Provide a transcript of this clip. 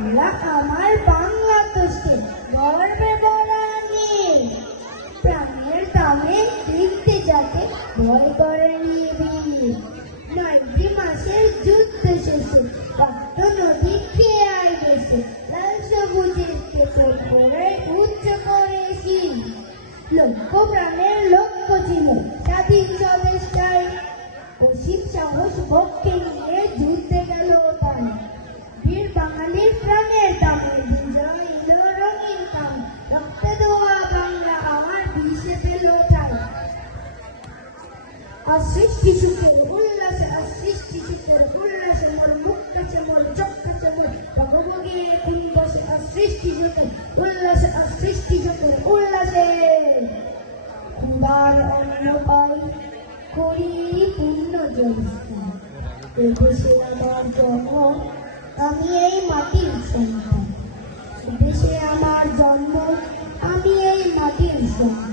বাংলা আমার বাংলাদেশে গর্বে বলা নেই, প্রাণের দামে লিখতে যাতে ভয় করেনি বীর। ৯টি মাসের যুদ্ধ শেষে রক্ত নদী খেয়ে আইবেছে, লাল সবুজের কেতন করে উচ্চ করেছি। লক্ষ প্রাণের লক্ষ্য ছিল স্বাধীন স্বদেশটাই, অসীম সাহস ভক্তি নিয়ে যুদ্ধে গেল তাই। বীর বাঙালির প্রাণের দামে বিজয় এলো রঙিন কাল, রক্তে দেওয়া বাংলা আমার বিষে পেল ঠাই। আর সৃষ্টি সুখের উল্লাসে, আর সৃষ্টি সুখের উল্লাসে মোর মুখ কাছে মোর চোখ কাছে মোর ভগভগে খুন বসে। আর সৃষ্টি সুখের উল্লাসে, আর সৃষ্টি সুখের উল্লাসে খুদার অন্ন পাই করি পূর্ণ জনস্থান। এদেশে আমার জন্ম, আমি এই মাটির সন্তান। দেশে আমার জন্ম, আমি এই মাটির সন্তান।